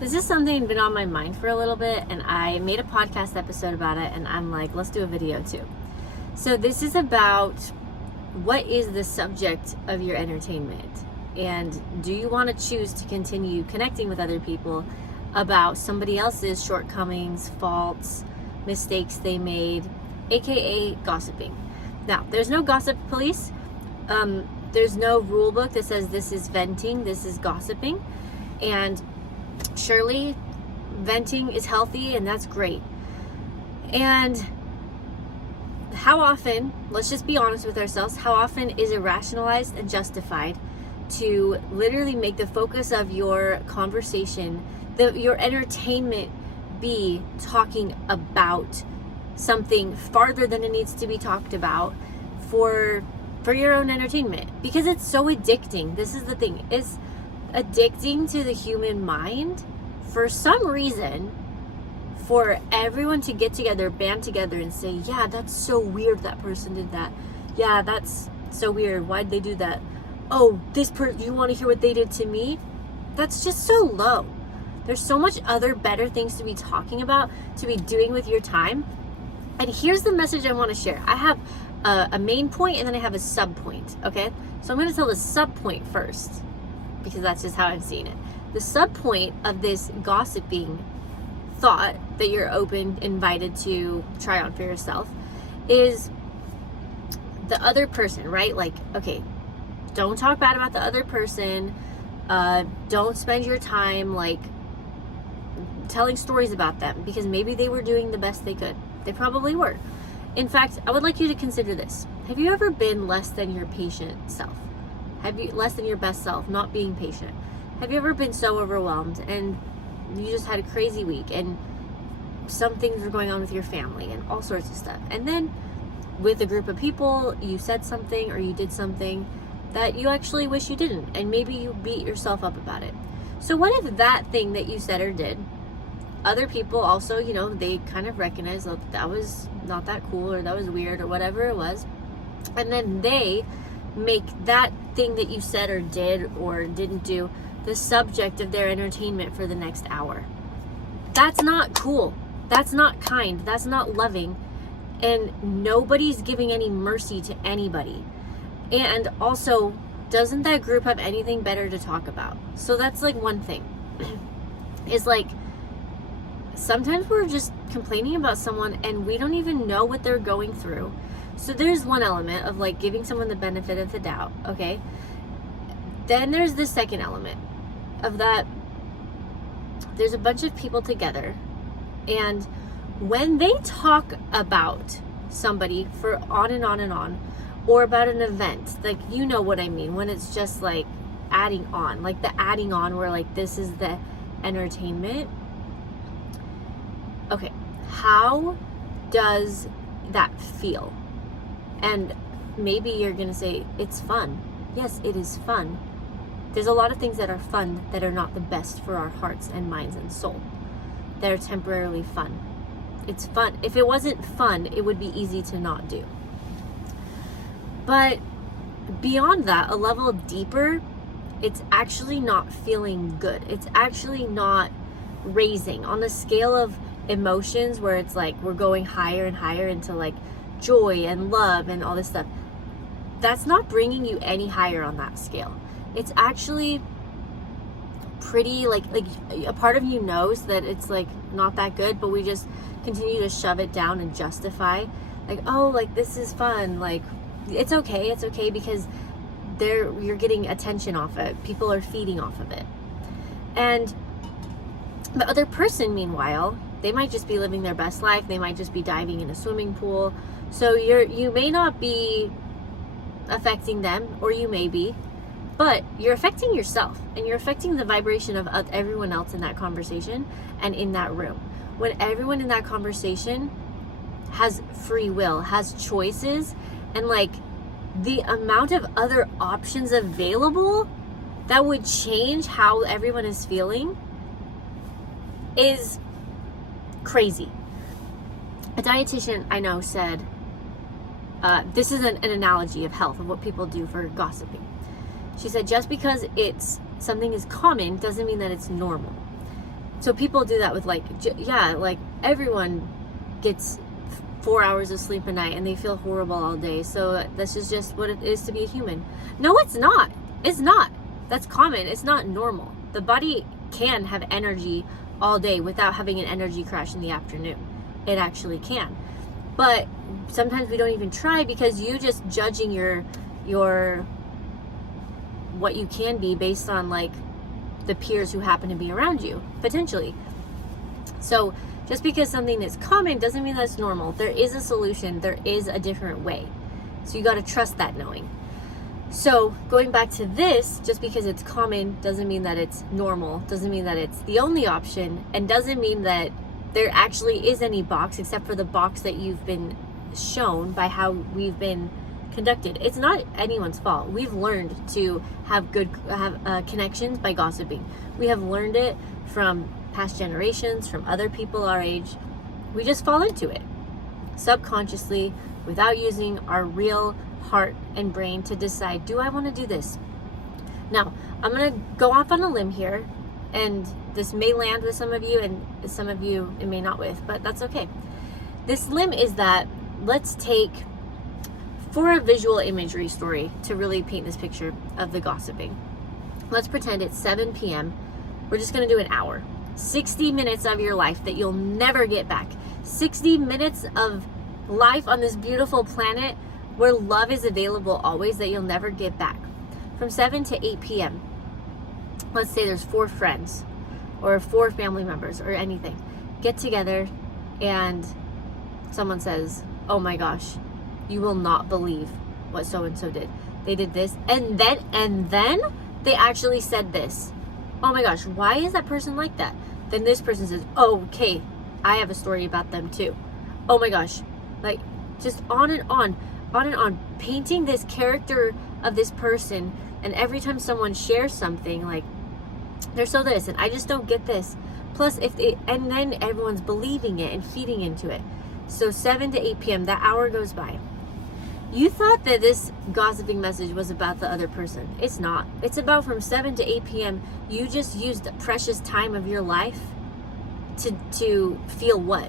This is something been on my mind for a little bit, and I made a podcast episode about it, and I'm like, let's do a video too. So this is about what is the subject of your entertainment, and do you want to choose to continue connecting with other people about somebody else's shortcomings, faults, mistakes they made, aka gossiping. Now, there's no gossip police. There's no rule book that says this is venting, this is gossiping. And surely venting is healthy, and that's great. And how often, let's just be honest with ourselves, how often is it rationalized and justified to literally make the focus of your conversation, your entertainment, be talking about something farther than it needs to be talked about for your own entertainment? Because it's so addicting. This is the thing. It's addicting to the human mind for some reason, for everyone to get together, band together and say, yeah, that's so weird that person did that. Yeah, that's so weird. Why'd they do that? Oh, this person, you want to hear what they did to me? That's just so low. There's so much other better things to be talking about, to be doing with your time. And here's the message I want to share. I have a main point and then I have a sub point, okay? So I'm going to tell the sub point first, because that's just how I'm seeing it. The sub point of this gossiping thought that you're invited to try on for yourself is the other person, right? Like, okay, don't talk bad about the other person. Don't spend your time like telling stories about them, because maybe they were doing the best they could. They probably were. In fact, I would like you to consider this. Have you ever been less than your patient self? Have you less than your best self, not being patient? Have you ever been so overwhelmed and you just had a crazy week and some things were going on with your family and all sorts of stuff, and then with a group of people you said something or you did something that you actually wish you didn't, and maybe you beat yourself up about it? So what if that thing that you said or did, other people also, you know, they kind of recognize, oh, that was not that cool, or that was weird, or whatever it was, and then they make that thing that you said or did or didn't do the subject of their entertainment for the next hour? That's not cool. That's not kind. That's not loving. And nobody's giving any mercy to anybody. And also, doesn't that group have anything better to talk about? So that's like one thing. Is like, sometimes we're just complaining about someone and we don't even know what they're going through. So there's one element of like giving someone the benefit of the doubt, okay? Then there's the second element of that. There's a bunch of people together, and when they talk about somebody for on and on and on, or about an event, like, you know what I mean, when it's just like adding on, like the adding on where like this is the entertainment. Okay, how does that feel? And maybe you're gonna say, it's fun. Yes, it is fun. There's a lot of things that are fun that are not the best for our hearts and minds and soul. That are temporarily fun. It's fun. If it wasn't fun, it would be easy to not do. But beyond that, a level deeper, it's actually not feeling good. It's actually not raising on the scale of emotions, where it's like we're going higher and higher into like joy and love and all this stuff. That's not bringing you any higher on that scale. It's actually pretty like a part of you knows that it's like not that good, but we just continue to shove it down and justify like, oh, like this is fun, like it's okay because you're getting attention off it. People are feeding off of it. And the other person, meanwhile, they might just be living their best life. They might just be diving in a swimming pool. So you may not be affecting them, or you may be, but you're affecting yourself, and you're affecting the vibration of everyone else in that conversation and in that room. When everyone in that conversation has free will, has choices, and like the amount of other options available that would change how everyone is feeling is crazy. A dietitian I know said, this is an analogy of health, of what people do for gossiping. She said, just because something is common doesn't mean that it's normal. So people do that with like everyone gets 4 hours of sleep a night and they feel horrible all day. So this is just what it is to be a human. No, it's not. It's not. That's common. It's not normal. The body can have energy all day without having an energy crash in the afternoon. It actually can. But sometimes we don't even try because you just judging your what you can be based on like the peers who happen to be around you, potentially. So just because something is common doesn't mean that's normal. There is a solution. There is a different way. So you got to trust that knowing. So going back to this, just because it's common doesn't mean that it's normal, doesn't mean that it's the only option, and doesn't mean that there actually is any box except for the box that you've been shown by how we've been conducted. It's not anyone's fault. We've learned to have connections by gossiping. We have learned it from past generations, from other people our age. We just fall into it subconsciously without using our real heart and brain to decide, do I want to do this? Now, I'm going to go off on a limb here, and this may land with some of you, and some of you it may not with, but that's okay. This limb is that, let's take, for a visual imagery story to really paint this picture of the gossiping, let's pretend it's 7 p.m. We're just going to do an hour. 60 minutes of your life that you'll never get back. 60 minutes of life on this beautiful planet where love is available always that you'll never get back. From 7 to 8 p.m. Let's say there's 4 friends or 4 family members or anything. Get together and someone says, oh my gosh, you will not believe what so-and-so did. They did this and then they actually said this. Oh my gosh, why is that person like that? Then this person says, oh, okay, I have a story about them too. Oh my gosh, like just on and on, painting this character of this person. And every time someone shares something, like they're so this, and I just don't get this. Plus, and then everyone's believing it and feeding into it. So 7 to 8 p.m., that hour goes by. You thought that this gossiping message was about the other person. It's not. It's about from 7 to 8 p.m. You just used the precious time of your life to feel what?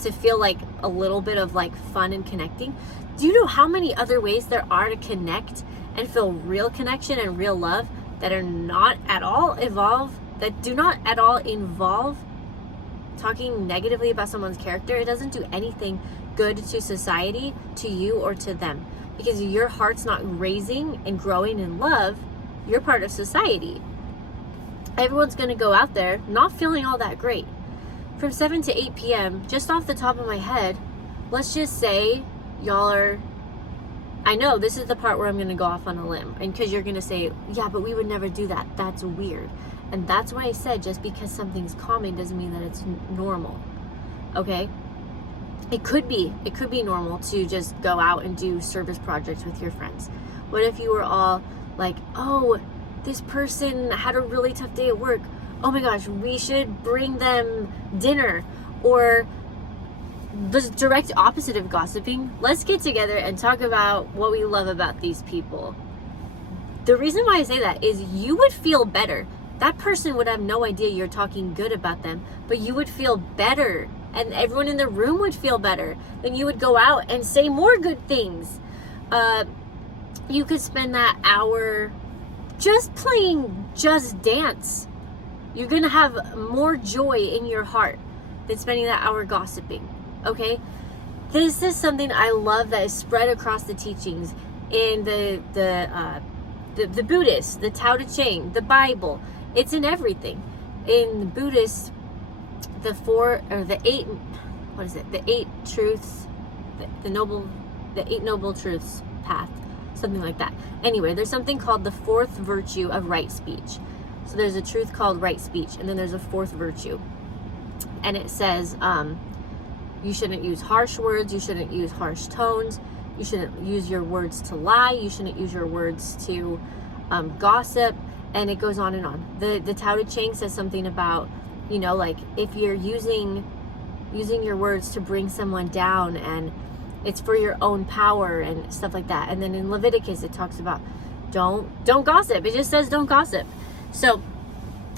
To feel like a little bit of like fun and connecting. Do you know how many other ways there are to connect and feel real connection and real love that are not at all that do not at all involve talking negatively about someone's character? It doesn't do anything good to society, to you, or to them. Because your heart's not raising and growing in love, you're part of society. Everyone's going to go out there not feeling all that great. From 7 to 8 p.m., just off the top of my head, let's just say y'all are, I know this is the part where I'm going to go off on a limb, and because you're going to say, yeah, but we would never do that. That's weird. And that's why I said just because something's common doesn't mean that it's normal. Okay? It could be normal to just go out and do service projects with your friends. What if you were all like, oh, this person had a really tough day at work. Oh my gosh, we should bring them dinner. Or the direct opposite of gossiping, let's get together and talk about what we love about these people. The reason why I say that is you would feel better. That person would have no idea you're talking good about them, but you would feel better, and everyone in the room would feel better. Then you would go out and say more good things. You could spend that hour just playing Just Dance. You're gonna have more joy in your heart than spending that hour gossiping. Okay? This is something I love that is spread across the teachings in the Buddhists, the Tao Te Ching, the Bible. It's in everything. In Buddhist, the eight truths, the eight noble truths path, something like that. Anyway, there's something called the 4th virtue of right speech. So there's a truth called right speech, and then there's a 4th virtue. And it says, you shouldn't use harsh words, you shouldn't use harsh tones, you shouldn't use your words to lie, you shouldn't use your words to gossip, and it goes on and on. The Tao Te Ching says something about, like if you're using your words to bring someone down and it's for your own power and stuff like that. And then in Leviticus it talks about don't gossip. It just says don't gossip. So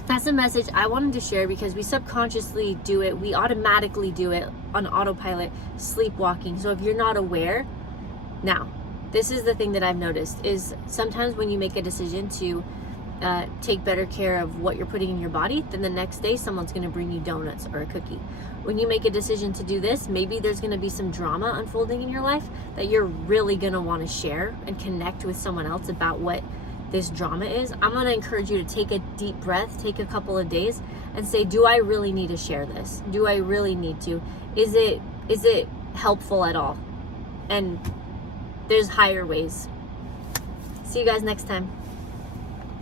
that's a message I wanted to share because we subconsciously do it. We automatically do it on autopilot, sleepwalking. So if you're not aware, now, this is the thing that I've noticed is sometimes when you make a decision to take better care of what you're putting in your body, then the next day someone's going to bring you donuts or a cookie. When you make a decision to do this, maybe there's going to be some drama unfolding in your life that you're really going to want to share and connect with someone else about what this drama is. I'm going to encourage you to take a deep breath, take a couple of days and say, do I really need to share this? Do I really need to? Is it helpful at all? And there's higher ways. See you guys next time.